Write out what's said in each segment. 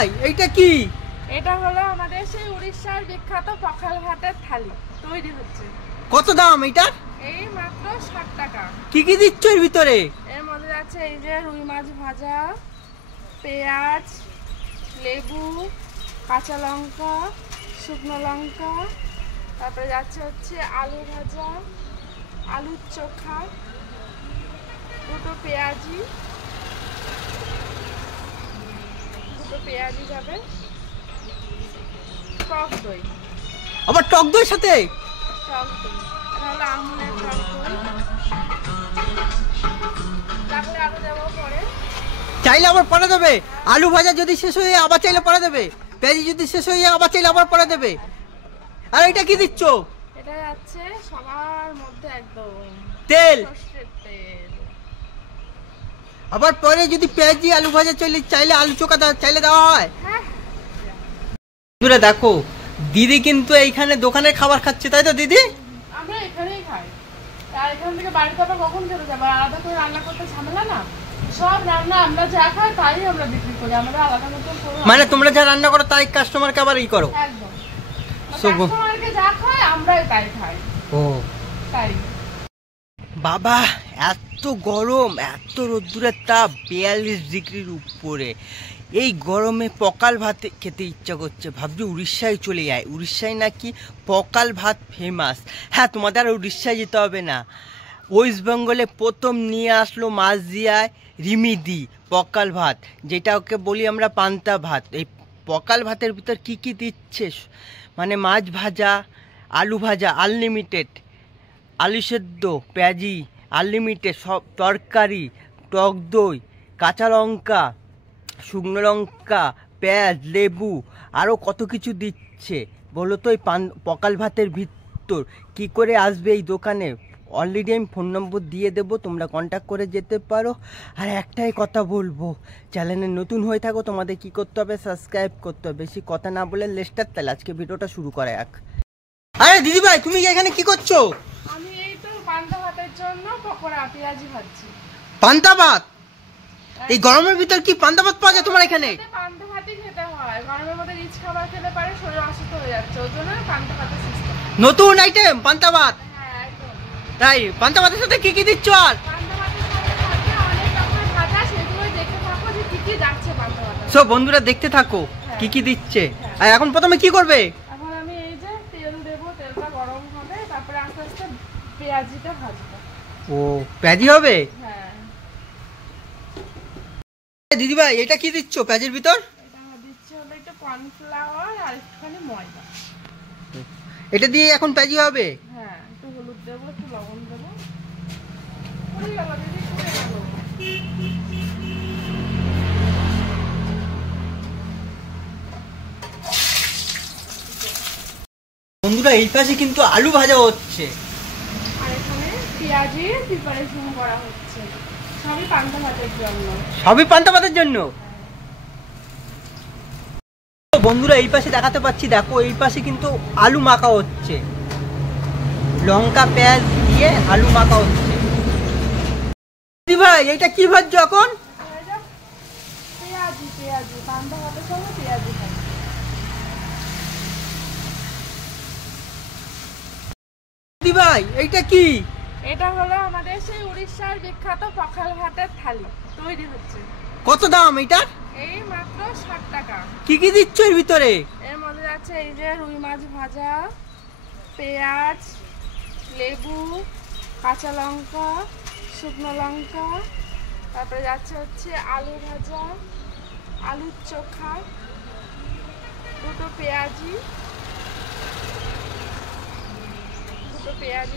ভাই এইটা কি? এটা হলো আমাদের সেই উড়িষ্যার বিখ্যাত পখাল ভাতের থালি তৈরি হচ্ছে। কত দাম এইটার? এই মাত্র 60 টাকা। কি কি দিচ্ছ এর ভিতরে? এর মধ্যে আছে এই যে রুই মাছ ভাজা, পেঁয়াজ, লেবু, কাঁচা লঙ্কা, শুকনো লঙ্কা, তারপরে যাচ্ছে হচ্ছে আলু ভাজা, আলুর চোখা, দুটো পেঁয়াজি যাবে, টক দই। আবার টক দই সাথে? টক দই তাহলে আমুলের টক দই লাগলে আরো দেবো পরে। চাইলে আবার পরে দেবে? আলু ভাজা যদি শেষ হয়ে আবার চাইলে পরে দেবে? পেঁয়াজি যদি শেষ হয়ে আবার চাইলে আবার পরে দেবে? আর এটা কি দিচ্ছ? এটা যাচ্ছে সবার মধ্যে একদম তেল। সরষের তেল। আবার পরে যদি পেঁয়াজি আলু ভাজা চাইলে আলু চোখা চাইলে দেওয়া হয়? হ্যাঁ বন্ধুরা দেখো, দিদি কিন্তু এইখানে দোকানের খাবার খাচ্ছে, তাই তো দিদি? আমরা এখানেই খাই। আর এখান থেকে বাড়িতে আবার কখন খেতে যাবো? আলাদা করে রান্না করতে ঝামেলা না। সব রান্না আমরা যা খাই তাই আমরা বিক্রি করি। আমরা আলাদা মতন করব। মানে তোমরা যা রান্না করো তাই কাস্টমারকে আবার করো? একদম। কাস্টমারকে যা খায় আমরাই তাই খাই। ও তাই। বাবা এত গরম, এত রোদ্দুরের তাপ 42 ডিগ্রির উপরে, এই গরমে পকাল ভাত খেতে ইচ্ছা করছে। ভাবছি উড়িষ্যায় চলে যায়, উড়িষ্যায় নাকি পকাল ভাত ফেমাস। হ্যাঁ, তোমাদের আর উড়িষ্যায় যেতে হবে না, ওয়েস্ট বেঙ্গলে প্রথম নিয়ে আসলো মাঝদিয়ায় রিমিদি পকাল ভাত, যেটা ওকে বলি আমরা পান্তা ভাত। এই পকাল ভাতের ভিতর কি কি দিচ্ছে, মানে মাছ ভাজা, আলু ভাজা আনলিমিটেড, আলু সেদ্ধ, পেঁয়াজি আনলিমিটেড, সব তরকারি, টক দই, কাঁচা লঙ্কা, শুকনো লঙ্কা, পেঁয়াজ, লেবু, আরও কত কিছু দিচ্ছে। বলো তো এই পকাল ভাতের ভিতর কি করে আসবে এই দোকানে? অলরেডি আমি ফোন নম্বর দিয়ে দেবো, তোমরা কন্ট্যাক্ট করে যেতে পারো। আর একটাই কথা বলবো, চ্যানেলে নতুন হয়ে থাকো তোমাদের কি করতে হবে, সাবস্ক্রাইব করতে হবে। বেশি কথা না বলে লেস্টার, তাহলে আজকে ভিডিওটা শুরু করা যাক। আরে দিদি ভাই, তুমি এখানে কি করছো? আমি এই তো পান্তা ভাতের জন্য পকোড়া পেঁয়াজি ভাজছি। পান্তা ভাত? এই গরমের ভিতর কি পান্তা ভাত পাওয়া যায় তোমার এখানে? পান্তা ভাতই খেতে হয়, গরমের মধ্যে রিচ খাবার খেতে পারে শরীর অসুস্থ হয়ে যাচ্ছে, ওই জন্য পান্তা ভাতের সিস্টেম। নতুন আইটেম পান্তা ভাত? হ্যাঁ একদম তাই পান্তা ভাতের সাথে কি কি দিচ্ছ? আর পান্তা ভাতের সাথে থাকে অনেক রকমের ভাজা, সেগুলো দেখতে থাকো যে কি কি যাচ্ছে পান্তা ভাতে। সব বন্ধুরা দেখতে থাকো কি কি দিচ্ছে। আর এখন প্রথমে কি করবে? এখন আমি এই যে তেল দেবো, তেলটা গরম হবে, তারপরে আস্তে আস্তে পেঁয়াজিটা ভাজবো। ও পেঁয়াজি হবে? হ্যাঁ। দিদি ভাই এটা কি দিচ্ছ পেঁয়াজির ভিতর? এটা দিচ্ছি হলো একটু কর্নফ্লাওয়ার আর একটুখানি ময়দা। এটা দিয়ে এখন পেঁয়াজি হবে? হ্যাঁ, একটু হলুদ দেবো, একটু লবণ দেবো। পড়ে গেল দিদি, পড়ে গেল। বন্ধুরা এই পাশে কিন্তু আলু ভাজা হচ্ছে, আর এখানে পেঁয়াজি প্রিপারেশন করা হচ্ছে, সবই পান্তা ভাতের জন্য। সবই পান্তা ভাতের জন্য? বন্ধুরা এই পাশে দেখাতে পাচ্ছি, দেখো এই পাশে কিন্তু আলু মাখা হচ্ছে, লঙ্কা পেঁয়াজ দিয়ে আলু মাখা হচ্ছে। দিদি ভাই এটা কি ভাজছো এখন? পেঁয়াজি, পেঁয়াজি পান্তা ভাতের সঙ্গে পেঁয়াজি খাই। দিদি ভাই এইটা কি? এটা হলো আমাদের সেই উড়িষ্যার বিখ্যাত পখাল ভাতের থালি তৈরি হচ্ছে। কত দাম এইটার? এই মাত্র 60 টাকা। কি কি দিচ্ছ এর ভিতরে? এর মধ্যে আছে এই যে রুই মাছ ভাজা, পেঁয়াজ, লেবু, কাঁচা লঙ্কা, শুকনো লঙ্কা, তারপরে যাচ্ছে হচ্ছে আলু ভাজা, আলুর চোখা, দুটো পেঁয়াজি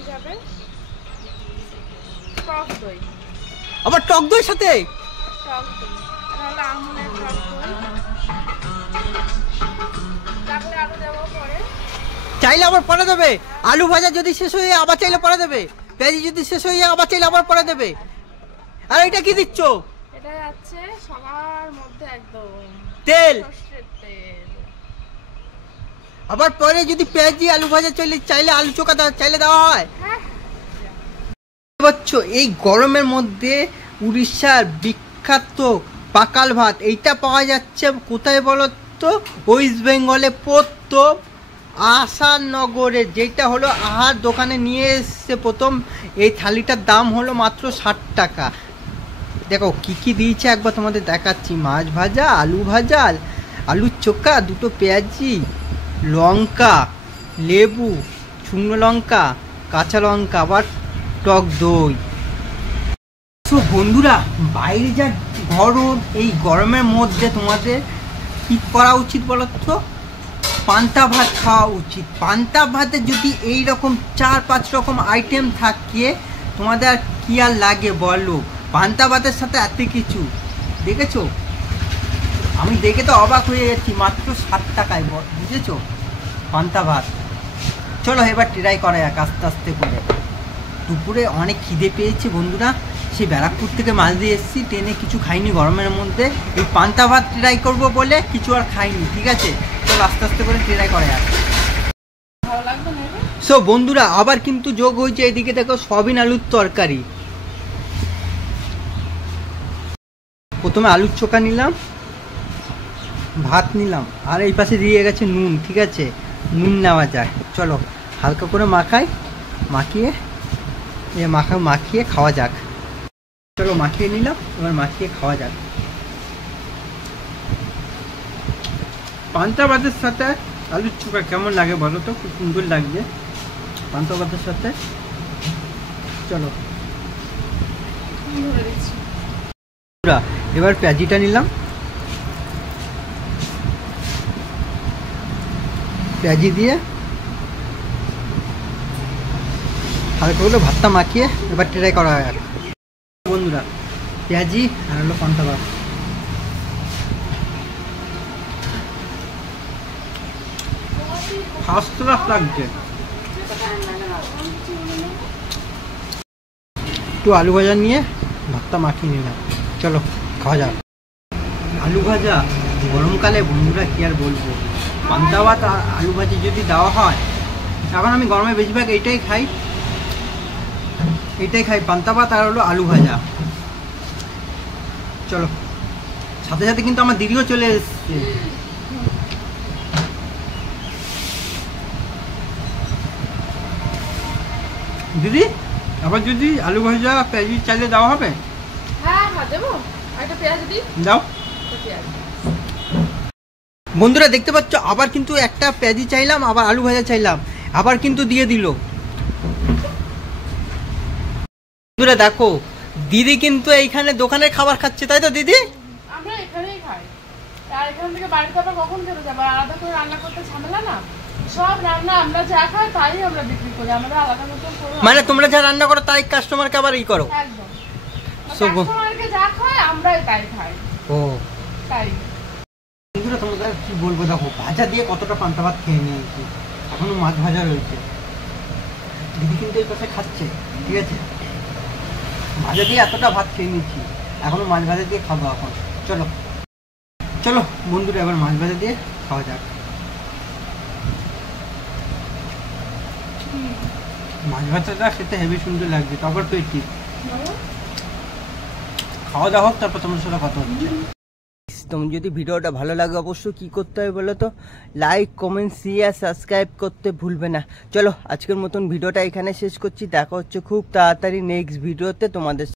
যাবে, টক দই। আবার টক দই সাথে? টক দই তাহলে আমুলের টক দই লাগলে আরো দেবো পরে। চাইলে আবার পরে দেবে? আলু ভাজা যদি শেষ হয়ে আবার চাইলে পরে দেবে? পেঁয়াজি যদি শেষ হয়ে আবার চাইলে আবার পরে দেবে? আর এটা কি দিচ্ছ? এটা যাচ্ছে সবার মধ্যে একদম তেল। সরষের তেল। আবার পরে যদি পেঁয়াজি আলু ভাজা চাইলে আলু চোখা চাইলে দেওয়া হয়? হ্যাঁ। এই গরমের মধ্যে উড়িষ্যার বিখ্যাত পাকাল ভাত এইটা পাওয়া যাচ্ছে কোথায় বলো তো? ওয়েস্ট বেঙ্গলে প্রথম আশানগরে, যেটা হলো আহার দোকানে নিয়ে এসছে প্রথম। এই থালিটার দাম হলো মাত্র 60 টাকা। দেখো কি কি দিয়েছে একবার তোমাদের দেখাচ্ছি। মাছ ভাজা, আলু ভাজা, আলুর চোখা, দুটো পেঁয়াজি, লঙ্কা, লেবু, শুকনো লঙ্কা, কাঁচা লঙ্কা, আবার টক দই। তো বন্ধুরা, বাইরে যা গরম, এই গরমের মধ্যে তোমাদের কি করা উচিত বলো তো? পান্তা ভাত খাওয়া উচিত। পান্তা ভাতে যদি এই রকম 4-5 রকম আইটেম থাকে, তোমাদের আর কি আর লাগে বলো? পান্তা ভাতের সাথে এত কিছু দেখেছো, আমি দেখে তো অবাক হয়ে যাচ্ছি। মাত্র 60 টাকায়, বুঝেছো, পান্তা ভাত। চলো এবার ট্রাই করা যাক আস্তে আস্তে করে। দুপুরে অনেক খিদে পেয়েছে বন্ধুরা, সেই ব্যারাকপুর থেকে মাছ দিয়ে এসেছি, ট্রেনে কিছু খাইনি গরমের মধ্যে। এই পান্তা ভাত ট্রাই করবো বলে কিছু আর খাইনি, ঠিক আছে? চলো আস্তে আস্তে করে ট্রাই করা যাক। সো বন্ধুরা, আবার কিন্তু যোগ হয়েছে এদিকে দেখো সয়াবিন আলুর তরকারি। প্রথমে আলুর চোখা নিলাম, ভাত নিলাম, আর এই পাশে দিয়ে গেছে নুন, ঠিক আছে? নুন নেওয়া যাক। চলো হালকা করে মাখিয়ে খাওয়া যাক। চলো মাখিয়ে নিলাম, এবার মাখিয়ে খাওয়া যাক। পান্তা ভাতের সাথে আলুর চোখা কেমন লাগে বলো তো? খুব সুন্দর লাগছে পান্তা ভাতের সাথে। চলো এবার পেঁয়াজিটা নিলাম, পেঁয়াজি দিয়ে হালকা করে ভাতটা মাখিয়ে এবার ট্রাই করা হয় বন্ধুরা। পেঁয়াজি আর হলো পান্তা ভাত। ফার্স্ট ক্লাস লাগছে। একটু আলু ভাজা নিয়ে ভাতটা মাখিয়ে নিলাম। চলো খাওয়া যাক। আলু ভাজা গরমকালে বন্ধুরা কি আর বলবো, পান্তা ভাত আর আলু ভাজি যদি দেওয়া হয়, এখন আমি গরমে বেশিরভাগ এইটাই খাই, পান্তা ভাত আর হলো আলু ভাজা। চলো সাথে সাথে কিন্তু আমার দিদিও চলে এসছে। দিদি আবার যদি আলু ভাজা পেঁয়াজি চাইলে দেওয়া হবে? হ্যাঁ দেবো, একটা পেঁয়াজ দিই, দাও। বন্ধুরা দেখতে পাচ্ছ, আবার কিন্তু একটা পেঁয়াজি চাইলাম, আবার আলু ভাজা চাইলাম, আবার কিন্তু দিয়ে দিল। বন্ধুরা দেখো, দিদি কিন্তু এইখানে দোকানের খাবার খাচ্ছে, তাই তো দিদি? আমরা এখানেই খাই, আর এখান থেকে বাড়িতে আবার কখন খেতে যাবো? আলাদা করে রান্না করতে ঝামেলা না। সব রান্না আমরা যা খাই তাই আমরা বিক্রি করি, আমরা আলাদা মতন করে। মানে তোমরা যা রান্না করো তাই কাস্টমারকে আবার ই করো? একদম, কাস্টমারকে যা খায় আমরাই তাই খাই। ও তাই। বন্ধুরা তোমাদের কি বলবো, দেখো ভাজা দিয়ে কতটা পান্তা ভাত খেয়ে নিয়েছি, এখনো মাছ ভাজা রয়েছে। দিদি কিন্তু এই পাশে খাচ্ছে, ঠিক আছে? ভাজা দিয়ে এতটা ভাত খেয়ে নিয়েছি, এখনো মাছ ভাজা দিয়ে খাবো এখন। চলো চলো বন্ধুরা, এবার মাছ ভাজা দিয়ে খাওয়া যাক। মাছ ভাজাটা খেতে হেভি সুন্দর লাগছে, তারপর পেটি খাওয়া দাওয়া হোক, তারপর তোমার সাথে কথা হচ্ছে। তুমি যদি ভিডিওটা ভালো লাগে অবশ্যই কি করতে হবে বলো তো? লাইক, কমেন্ট, শেয়ার, সাবস্ক্রাইব করতে ভুলবে না। চলো আজকের মতন ভিডিওটা এখানে শেষ করছি, দেখা হচ্ছে খুব তাড়াতাড়ি নেক্সট ভিডিওতে তোমাদের।